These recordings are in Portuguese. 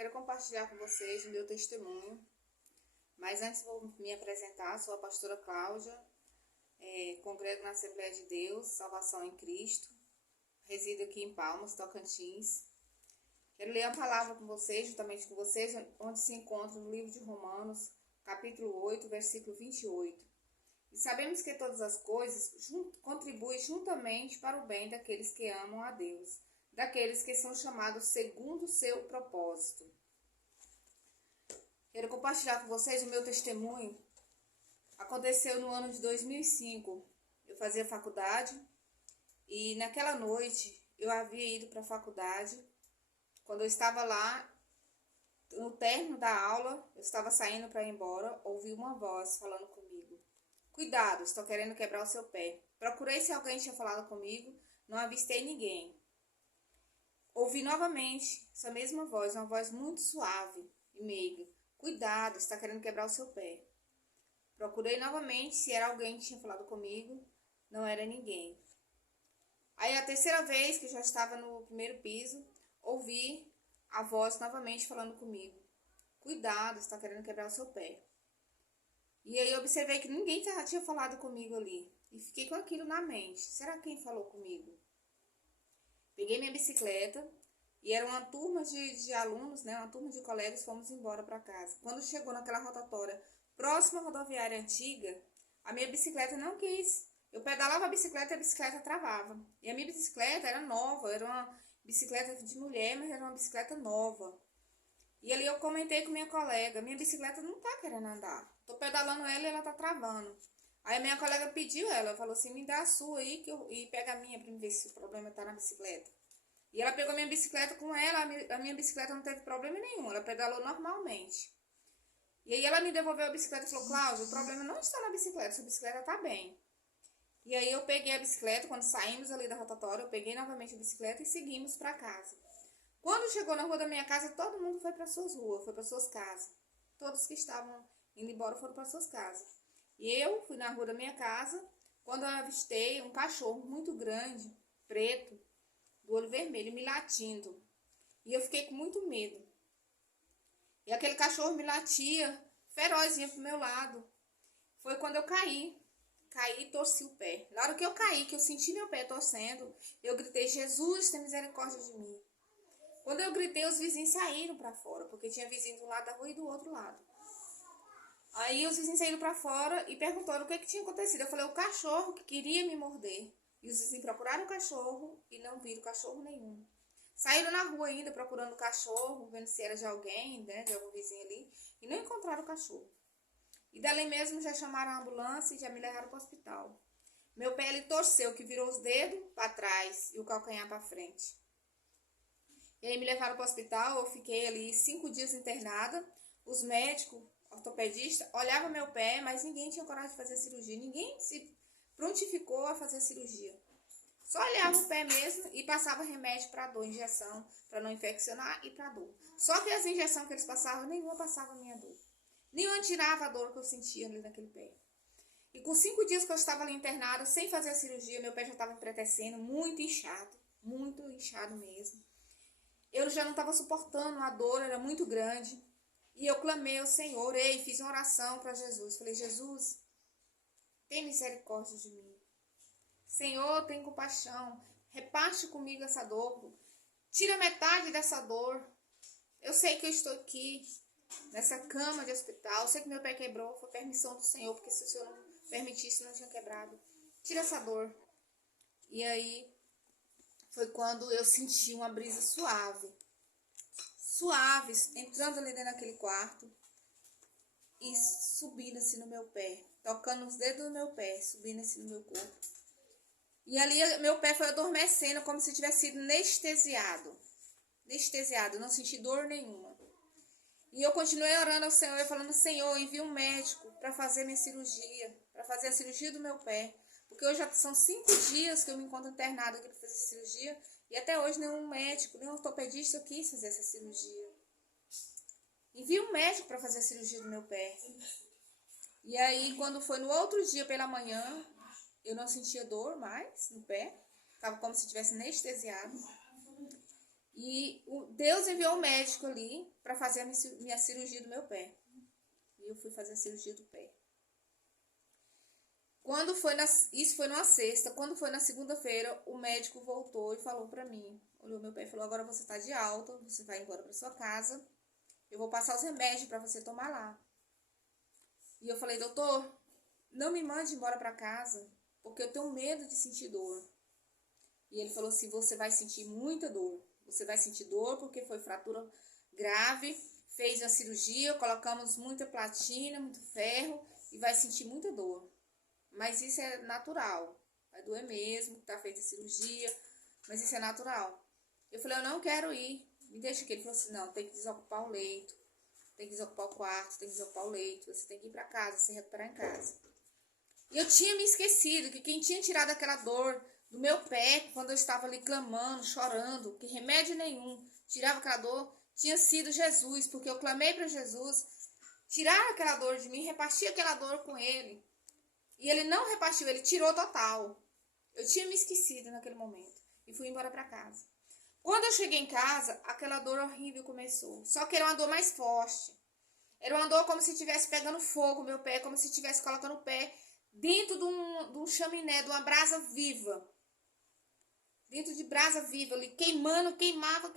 Quero compartilhar com vocês o meu testemunho, mas antes vou me apresentar. Sou a pastora Cláudia, congrego na Assembleia de Deus, Salvação em Cristo, resido aqui em Palmas, Tocantins. Quero ler a palavra com vocês, juntamente com vocês, onde se encontra no livro de Romanos, capítulo 8, versículo 28. E sabemos que todas as coisas contribuem juntamente para o bem daqueles que amam a Deus, daqueles que são chamados segundo o seu propósito. Quero compartilhar com vocês o meu testemunho. Aconteceu no ano de 2005. Eu fazia faculdade e naquela noite eu havia ido para a faculdade. Quando eu estava lá, no término da aula, eu estava saindo para ir embora, ouvi uma voz falando comigo. Cuidado, estou querendo quebrar o seu pé. Procurei se alguém tinha falado comigo, não avistei ninguém. Ouvi novamente essa mesma voz, uma voz muito suave e meiga. Cuidado, está querendo quebrar o seu pé. Procurei novamente se era alguém que tinha falado comigo, não era ninguém. Aí a terceira vez que eu já estava no primeiro piso, ouvi a voz novamente falando comigo. Cuidado, está querendo quebrar o seu pé. E aí eu observei que ninguém tinha falado comigo ali. E fiquei com aquilo na mente. Será que quem falou comigo? Peguei minha bicicleta e era uma turma de alunos, né? Uma turma de colegas, fomos embora para casa. Quando chegou naquela rotatória próxima à rodoviária antiga, a minha bicicleta não quis. Eu pedalava a bicicleta e a bicicleta travava. E a minha bicicleta era nova, era uma bicicleta de mulher, mas era uma bicicleta nova. E ali eu comentei com minha colega, minha bicicleta não tá querendo andar. Tô pedalando ela e ela tá travando. Aí a minha colega pediu ela, falou assim, me dá a sua aí e pega a minha pra me ver se o problema tá na bicicleta. E ela pegou a minha bicicleta com ela, a minha bicicleta não teve problema nenhum, ela pedalou normalmente. E aí ela me devolveu a bicicleta e falou, Cláudia, o problema não está na bicicleta, sua bicicleta tá bem. E aí eu peguei a bicicleta, quando saímos ali da rotatória, eu peguei novamente a bicicleta e seguimos pra casa. Quando chegou na rua da minha casa, todo mundo foi para suas ruas, foi para suas casas. Todos que estavam indo embora foram para suas casas. E eu fui na rua da minha casa, quando eu avistei um cachorro muito grande, preto, do olho vermelho, me latindo. E eu fiquei com muito medo. E aquele cachorro me latia, ferozinho pro meu lado. Foi quando eu caí. Caí e torci o pé. Na hora que eu caí, que eu senti meu pé torcendo, eu gritei, Jesus, tem misericórdia de mim. Quando eu gritei, os vizinhos saíram para fora, porque tinha vizinho de um lado da rua e do outro lado. Aí os vizinhos saíram para fora e perguntaram o que tinha acontecido. Eu falei, o cachorro que queria me morder. E os vizinhos procuraram o cachorro e não viram cachorro nenhum. Saíram na rua ainda procurando o cachorro, vendo se era de alguém, né, de algum vizinho ali, e não encontraram o cachorro. E dali mesmo já chamaram a ambulância e já me levaram para o hospital. Meu pé ele torceu, que virou os dedos para trás e o calcanhar para frente. E aí me levaram para o hospital, eu fiquei ali 5 dias internada. Os médicos, ortopedistas, olhavam meu pé, mas ninguém tinha coragem de fazer cirurgia. Ninguém se prontificou a fazer cirurgia. Só olhava o pé mesmo e passava remédio para dor, injeção, para não infeccionar e para dor. Só que as injeções que eles passavam, nenhuma passava a minha dor. Nenhuma tirava a dor que eu sentia ali naquele pé. E com 5 dias que eu estava ali internada, sem fazer a cirurgia, meu pé já estava empretecendo, muito inchado mesmo. Eu já não estava suportando, a dor era muito grande. E eu clamei ao Senhor, orei, fiz uma oração para Jesus. Falei, Jesus, tem misericórdia de mim. Senhor, tem compaixão. Reparte comigo essa dor. Tira metade dessa dor. Eu sei que eu estou aqui, nessa cama de hospital. Eu sei que meu pé quebrou, foi permissão do Senhor, porque se o Senhor não permitisse, não tinha quebrado. Tira essa dor. E aí foi quando eu senti uma brisa suave, entrando ali dentro daquele quarto e subindo assim no meu pé, tocando os dedos do meu pé, subindo assim no meu corpo. E ali meu pé foi adormecendo como se tivesse sido anestesiado, não senti dor nenhuma. E eu continuei orando ao Senhor, falando, Senhor, envia um médico para fazer minha cirurgia, para fazer a cirurgia do meu pé. Porque hoje já são 5 dias que eu me encontro internada aqui para fazer cirurgia. E até hoje nenhum médico, nenhum ortopedista quis fazer essa cirurgia. Envia um médico para fazer a cirurgia do meu pé. E aí, quando foi no outro dia pela manhã, eu não sentia dor mais no pé. Estava como se tivesse anestesiado. E Deus enviou um médico ali para fazer a minha cirurgia do meu pé. E eu fui fazer a cirurgia do pé. Isso foi numa sexta. Quando foi na segunda-feira, o médico voltou e falou para mim. Olhou meu pé e falou: agora você tá de alta, você vai embora para sua casa. Eu vou passar os remédios para você tomar lá. E eu falei: doutor, não me mande embora para casa, porque eu tenho medo de sentir dor. E ele falou assim: você vai sentir muita dor. Você vai sentir dor porque foi fratura grave, fez a cirurgia, colocamos muita platina, muito ferro e vai sentir muita dor. Mas isso é natural. Vai doer mesmo, tá feita a cirurgia, mas isso é natural. Eu falei: eu não quero ir. Me deixa aqui. Ele falou assim: não, tem que desocupar o leito, tem que desocupar o quarto, tem que desocupar o leito, você tem que ir para casa, se recuperar em casa. E eu tinha me esquecido que quem tinha tirado aquela dor do meu pé, quando eu estava ali clamando, chorando, que remédio nenhum tirava aquela dor, tinha sido Jesus, porque eu clamei para Jesus tirar aquela dor de mim, repartir aquela dor com ele. E ele não repartiu, ele tirou total. Eu tinha me esquecido naquele momento e fui embora para casa. Quando eu cheguei em casa, aquela dor horrível começou. Só que era uma dor mais forte. Era uma dor como se estivesse pegando fogo no meu pé, como se estivesse colocando o pé dentro de um chaminé, de uma brasa viva. Dentro de brasa viva, ali queimando, queimava.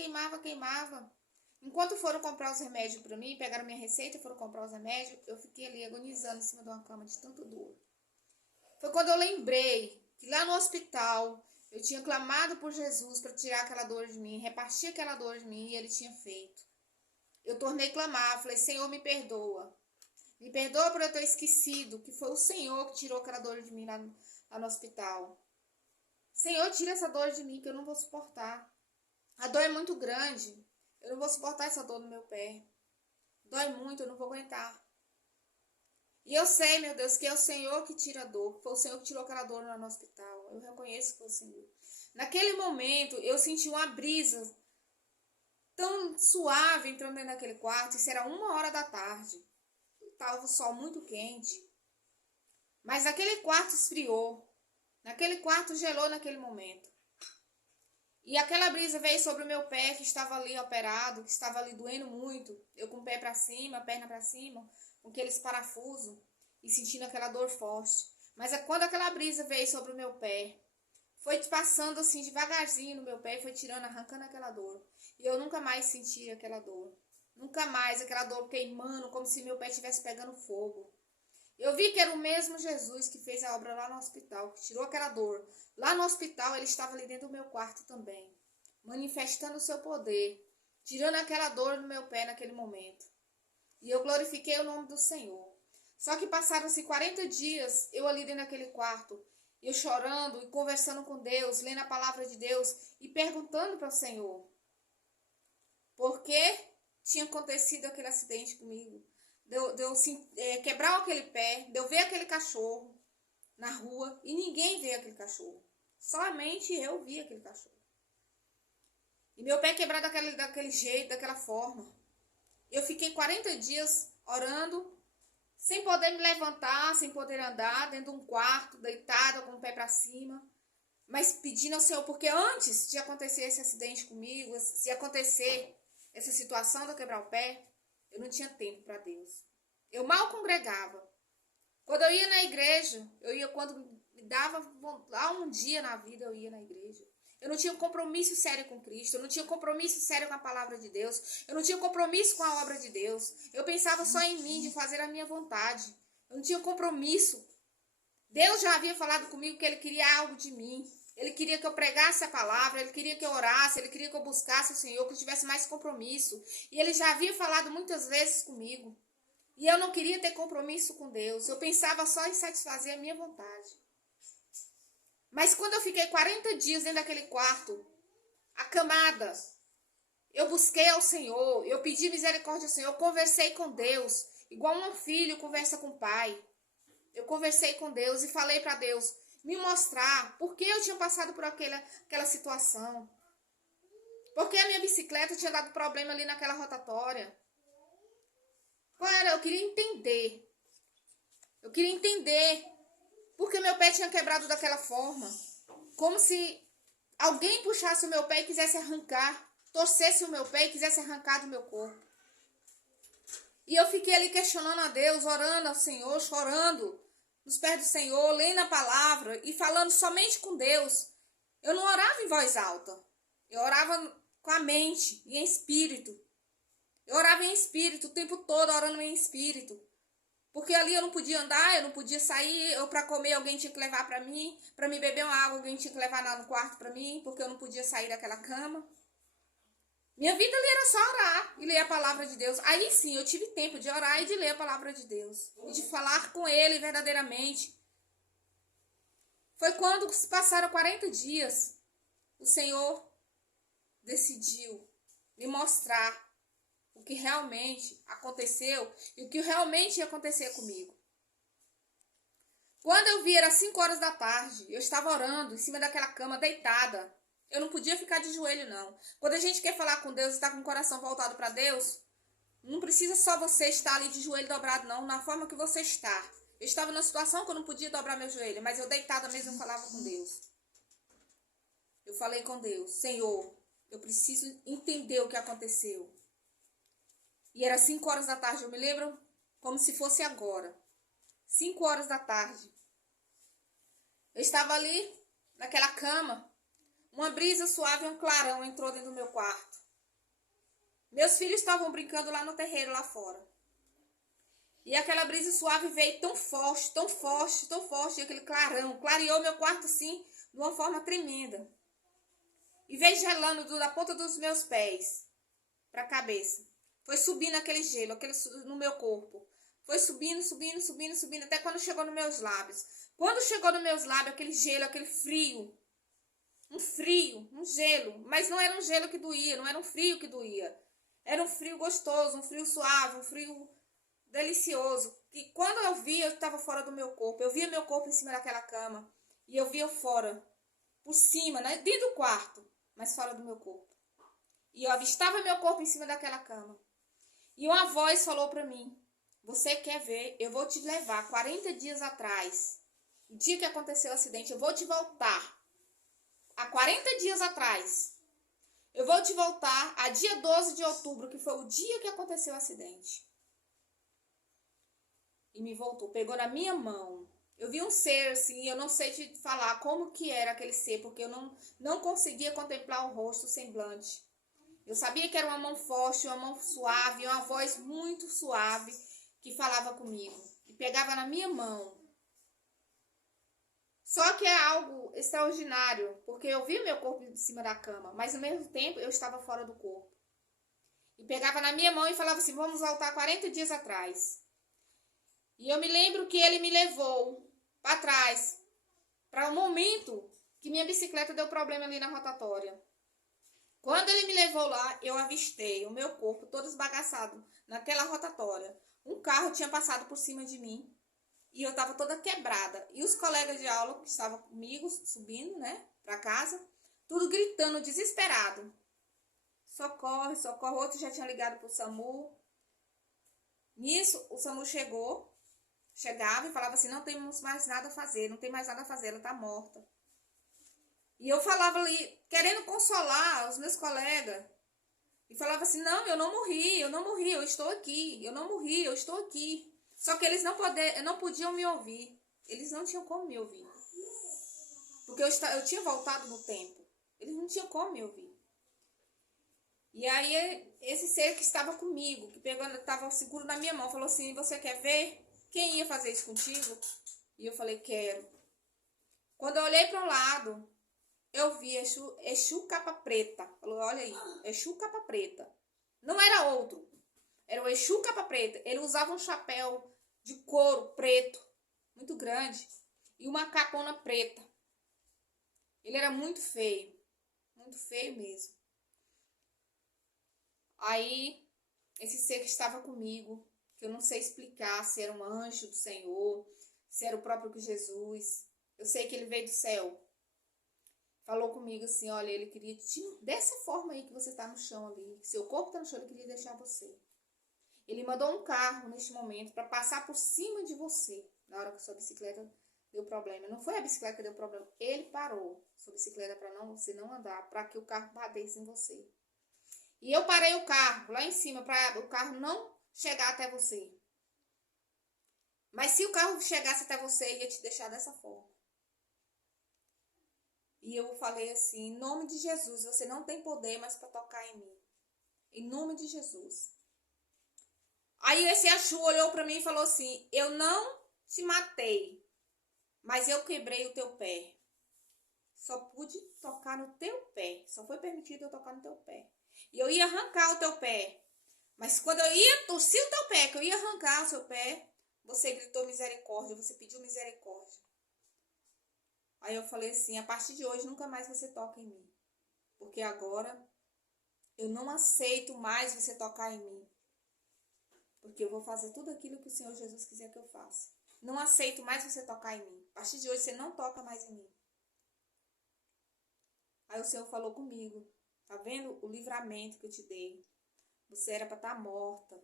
Enquanto foram comprar os remédios para mim, pegaram minha receita, foram comprar os remédios, eu fiquei ali agonizando em cima de uma cama de tanto dor. Foi quando eu lembrei que lá no hospital eu tinha clamado por Jesus para tirar aquela dor de mim, repartir aquela dor de mim, e ele tinha feito. Eu tornei a clamar, falei: Senhor, me perdoa. Me perdoa por eu ter esquecido que foi o Senhor que tirou aquela dor de mim lá no hospital. Senhor, tira essa dor de mim que eu não vou suportar. A dor é muito grande. Eu não vou suportar essa dor no meu pé. Dói muito, eu não vou aguentar. E eu sei, meu Deus, que é o Senhor que tira a dor. Foi o Senhor que tirou aquela dor lá no hospital. Eu reconheço que foi o Senhor. Naquele momento, eu senti uma brisa tão suave entrando dentro daquele quarto. Isso era 1h da tarde. Estava o sol muito quente. Mas aquele quarto esfriou. Naquele quarto gelou naquele momento. E aquela brisa veio sobre o meu pé, que estava ali operado, que estava ali doendo muito. Eu com o pé para cima, a perna para cima, com aqueles parafusos e sentindo aquela dor forte. Mas quando aquela brisa veio sobre o meu pé, foi passando assim devagarzinho no meu pé, foi tirando, arrancando aquela dor. E eu nunca mais senti aquela dor. Nunca mais aquela dor queimando, como se meu pé estivesse pegando fogo. Eu vi que era o mesmo Jesus que fez a obra lá no hospital, que tirou aquela dor. Lá no hospital, ele estava ali dentro do meu quarto também, manifestando o seu poder, tirando aquela dor do meu pé naquele momento. E eu glorifiquei o nome do Senhor. Só que passaram-se 40 dias, eu ali dentro daquele quarto, eu chorando e conversando com Deus, lendo a palavra de Deus e perguntando para o Senhor por que tinha acontecido aquele acidente comigo. De eu quebrar aquele pé, de eu ver aquele cachorro na rua e ninguém vê aquele cachorro. Somente eu vi aquele cachorro. E meu pé quebrado daquele jeito, daquela forma. Eu fiquei 40 dias orando, sem poder me levantar, sem poder andar, dentro de um quarto, deitada, com o pé para cima. Mas pedindo ao Senhor, porque antes de acontecer esse acidente comigo, se acontecer essa situação de eu quebrar o pé, eu não tinha tempo para Deus. Eu mal congregava. Quando eu ia na igreja, quando me dava lá um dia na vida, eu ia na igreja. Eu não tinha um compromisso sério com Cristo, eu não tinha um compromisso sério com a palavra de Deus, eu não tinha um compromisso com a obra de Deus. Eu pensava só em mim, de fazer a minha vontade. Eu não tinha um compromisso. Deus já havia falado comigo que Ele queria algo de mim. Ele queria que eu pregasse a palavra, Ele queria que eu orasse, Ele queria que eu buscasse o Senhor, que eu tivesse mais compromisso. E Ele já havia falado muitas vezes comigo. E eu não queria ter compromisso com Deus. Eu pensava só em satisfazer a minha vontade. Mas quando eu fiquei 40 dias dentro daquele quarto, acamada, eu busquei ao Senhor, eu pedi misericórdia ao Senhor, eu conversei com Deus, igual um filho conversa com o pai. Eu conversei com Deus e falei para Deus me mostrar por que eu tinha passado por aquela situação. Porque a minha bicicleta tinha dado problema ali naquela rotatória. Qual era? Eu queria entender. Eu queria entender porque meu pé tinha quebrado daquela forma. Como se alguém puxasse o meu pé e quisesse arrancar. torcesse o meu pé e quisesse arrancar do meu corpo. E eu fiquei ali questionando a Deus, orando ao Senhor, chorando nos pés do Senhor, lendo a palavra e falando somente com Deus. Eu não orava em voz alta. Eu orava com a mente e em espírito. Eu orava em espírito o tempo todo, orando em espírito. Porque ali eu não podia andar, eu não podia sair, ou para comer alguém tinha que levar para mim beber uma água alguém tinha que levar lá no quarto para mim, porque eu não podia sair daquela cama. Minha vida ali era só orar e ler a palavra de Deus. Aí sim, eu tive tempo de orar e de ler a palavra de Deus. E de falar com Ele verdadeiramente. Foi quando se passaram 40 dias, o Senhor decidiu me mostrar o que realmente aconteceu e o que realmente ia acontecer comigo. Quando eu vi, era 5 horas da tarde, eu estava orando em cima daquela cama, deitada. Eu não podia ficar de joelho, não. Quando a gente quer falar com Deus e está com o coração voltado para Deus, não precisa só você estar ali de joelho dobrado, não, na forma que você está. Eu estava numa situação que eu não podia dobrar meu joelho, mas eu deitada mesmo eu falava com Deus. Eu falei com Deus, Senhor, eu preciso entender o que aconteceu. E era 5 horas da tarde, eu me lembro como se fosse agora. 5 horas da tarde. Eu estava ali, naquela cama. Uma brisa suave e um clarão entrou dentro do meu quarto. Meus filhos estavam brincando lá no terreiro, lá fora. E aquela brisa suave veio tão forte, tão forte, tão forte. E aquele clarão clareou meu quarto, sim, de uma forma tremenda. E veio gelando da ponta dos meus pés para a cabeça. Foi subindo aquele gelo, no meu corpo. Foi subindo, subindo, subindo, subindo, até quando chegou nos meus lábios. Quando chegou nos meus lábios, aquele gelo, aquele frio. Um frio, um gelo. Mas não era um gelo que doía, não era um frio que doía. Era um frio gostoso, um frio suave, um frio delicioso. E quando eu vi, eu estava fora do meu corpo. Eu via meu corpo em cima daquela cama. E eu via fora, por cima, né, dentro do quarto, mas fora do meu corpo. E eu avistava meu corpo em cima daquela cama. E uma voz falou para mim, você quer ver? Eu vou te levar 40 dias atrás. O dia que aconteceu o acidente, eu vou te voltar. Há 40 dias atrás. Eu vou te voltar a dia 12 de outubro, que foi o dia que aconteceu o acidente. E me voltou, pegou na minha mão. Eu vi um ser assim, eu não sei te falar como que era aquele ser, porque eu não conseguia contemplar o rosto, o semblante. Eu sabia que era uma mão forte, uma mão suave, uma voz muito suave que falava comigo. E pegava na minha mão. Só que é algo extraordinário, porque eu vi meu corpo em cima da cama, mas ao mesmo tempo eu estava fora do corpo. E pegava na minha mão e falava assim, vamos voltar 40 dias atrás. E eu me lembro que ele me levou para trás, para um momento que minha bicicleta deu problema ali na rotatória. Quando ele me levou lá, eu avistei o meu corpo todo esbagaçado naquela rotatória. Um carro tinha passado por cima de mim e eu estava toda quebrada. E os colegas de aula que estavam comigo, subindo, né, para casa, tudo gritando, desesperado. Socorre, socorre. Outro já tinha ligado para o SAMU. Nisso, o SAMU chegava e falava assim, não temos mais nada a fazer, não tem mais nada a fazer, ela está morta. E eu falava ali, querendo consolar os meus colegas. E falava assim, não, eu não morri, eu estou aqui. Eu não morri, eu estou aqui. Só que eles não podiam me ouvir. Eles não tinham como me ouvir. Porque eu tinha voltado no tempo. Eles não tinham como me ouvir. E aí, esse ser que estava comigo, que estava seguro na minha mão, falou assim, você quer ver quem ia fazer isso contigo? E eu falei, quero. Quando eu olhei para um lado, eu vi Exu Capa Preta. Falou, olha aí, Exu Capa Preta. Não era outro. Era o Exu Capa Preta. Ele usava um chapéu de couro preto, muito grande, e uma capona preta. Ele era muito feio mesmo. Aí, esse ser que estava comigo, que eu não sei explicar se era um anjo do Senhor, se era o próprio Jesus. Eu sei que ele veio do céu. Falou comigo assim, olha, ele queria dessa forma aí que você está no chão ali, que seu corpo está no chão, ele queria deixar você. Ele mandou um carro neste momento para passar por cima de você, na hora que sua bicicleta deu problema. Não foi a bicicleta que deu problema, ele parou sua bicicleta para você não andar, para que o carro batesse em você. E eu parei o carro lá em cima para o carro não chegar até você. Mas se o carro chegasse até você, ia te deixar dessa forma. E eu falei assim, em nome de Jesus, você não tem poder mais para tocar em mim. Em nome de Jesus. Aí esse Exu olhou para mim e falou assim, eu não te matei, mas eu quebrei o teu pé. Só pude tocar no teu pé. Só foi permitido eu tocar no teu pé. E eu ia arrancar o teu pé. Mas quando eu ia torcer o teu pé, que eu ia arrancar o seu pé, você gritou misericórdia, você pediu misericórdia. Aí eu falei assim, a partir de hoje nunca mais você toca em mim. Porque agora eu não aceito mais você tocar em mim. Porque eu vou fazer tudo aquilo que o Senhor Jesus quiser que eu faça. Não aceito mais você tocar em mim. A partir de hoje você não toca mais em mim. Aí o Senhor falou comigo, tá vendo o livramento que eu te dei? Você era para estar morta,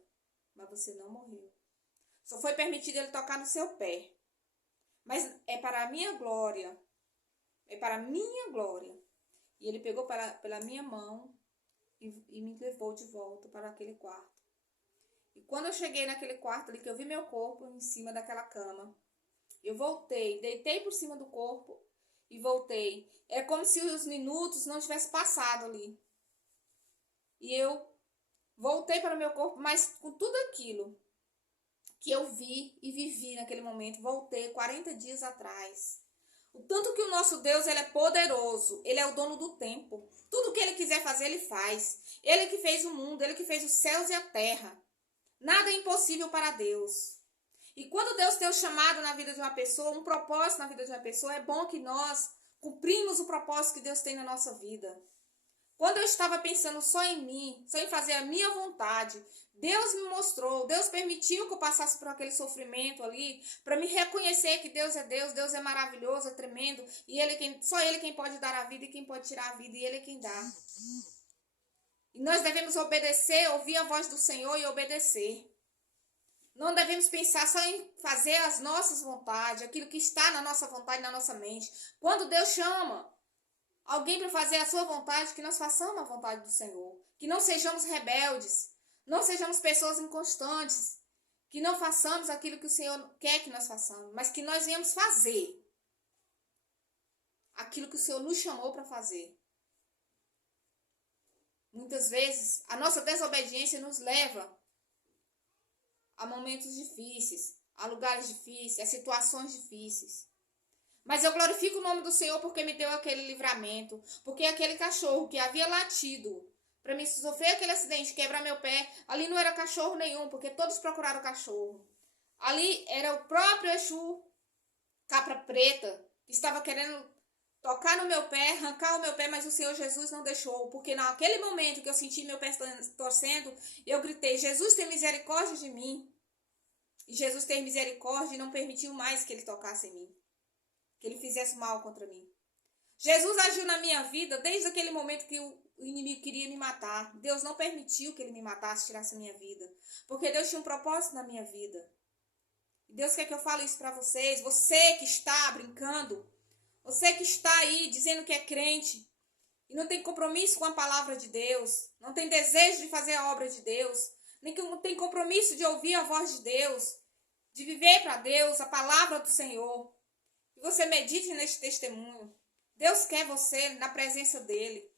mas você não morreu. Só foi permitido ele tocar no seu pé. Mas é para a minha glória. É para a minha glória. E ele pegou pela minha mão e me levou de volta para aquele quarto. E quando eu cheguei naquele quarto ali, que eu vi meu corpo em cima daquela cama, eu voltei, deitei por cima do corpo e voltei. É como se os minutos não tivessem passado ali. E eu voltei para o meu corpo, mas com tudo aquilo que eu vi e vivi naquele momento, voltei 40 dias atrás. O tanto que o nosso Deus, ele é poderoso, ele é o dono do tempo. Tudo que ele quiser fazer, ele faz. Ele que fez o mundo, ele que fez os céus e a terra. Nada é impossível para Deus. E quando Deus tem um chamado na vida de uma pessoa, um propósito na vida de uma pessoa, é bom que nós cumprimos o propósito que Deus tem na nossa vida. Quando eu estava pensando só em mim, só em fazer a minha vontade, Deus me mostrou, Deus permitiu que eu passasse por aquele sofrimento ali, para me reconhecer que Deus é maravilhoso, é tremendo, e só Ele quem pode dar a vida e quem pode tirar a vida, e Ele é quem dá. E nós devemos obedecer, ouvir a voz do Senhor e obedecer. Não devemos pensar só em fazer as nossas vontades, aquilo que está na nossa vontade, na nossa mente. Quando Deus chama alguém para fazer a sua vontade, que nós façamos a vontade do Senhor. Que não sejamos rebeldes, não sejamos pessoas inconstantes, que não façamos aquilo que o Senhor quer que nós façamos, mas que nós venhamos fazer aquilo que o Senhor nos chamou para fazer. Muitas vezes, a nossa desobediência nos leva a momentos difíceis, a lugares difíceis, a situações difíceis. Mas eu glorifico o nome do Senhor porque me deu aquele livramento. Porque aquele cachorro que havia latido para me sofrer aquele acidente, quebrar meu pé, ali não era cachorro nenhum, porque todos procuraram cachorro. Ali era o próprio Exu, capra preta, que estava querendo tocar no meu pé, arrancar o meu pé, mas o Senhor Jesus não deixou. Porque naquele momento que eu senti meu pé torcendo, eu gritei, Jesus tem misericórdia de mim. E Jesus teve misericórdia e não permitiu mais que ele tocasse em mim. Que ele fizesse mal contra mim. Jesus agiu na minha vida desde aquele momento que o inimigo queria me matar. Deus não permitiu que ele me matasse, tirasse a minha vida. Porque Deus tinha um propósito na minha vida. Deus quer que eu fale isso para vocês. Você que está brincando. Você que está aí dizendo que é crente. E não tem compromisso com a palavra de Deus. Não tem desejo de fazer a obra de Deus. Nem que não tem compromisso de ouvir a voz de Deus. De viver para Deus a palavra do Senhor. Que você medite neste testemunho. Deus quer você na presença dele.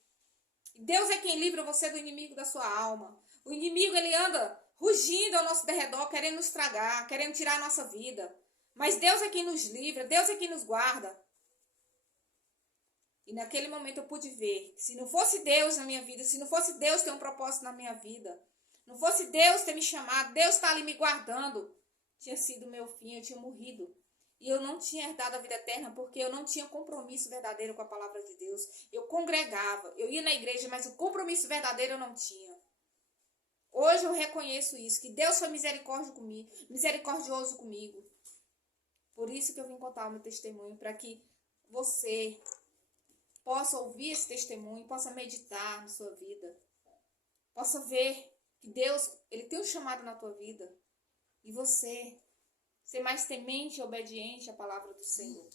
Deus é quem livra você do inimigo da sua alma. O inimigo, ele anda rugindo ao nosso derredor, querendo nos tragar, querendo tirar a nossa vida. Mas Deus é quem nos livra, Deus é quem nos guarda. E naquele momento eu pude ver que se não fosse Deus na minha vida, se não fosse Deus ter um propósito na minha vida, não fosse Deus ter me chamado, Deus está ali me guardando, tinha sido meu fim, eu tinha morrido. E eu não tinha herdado a vida eterna porque eu não tinha compromisso verdadeiro com a palavra de Deus. Eu congregava, eu ia na igreja, mas o compromisso verdadeiro eu não tinha. Hoje eu reconheço isso, que Deus foi misericordioso comigo. Por isso que eu vim contar o meu testemunho, para que você possa ouvir esse testemunho, possa meditar na sua vida. Possa ver que Deus, ele tem um chamado na tua vida. E você ser mais temente e obediente à palavra do Senhor.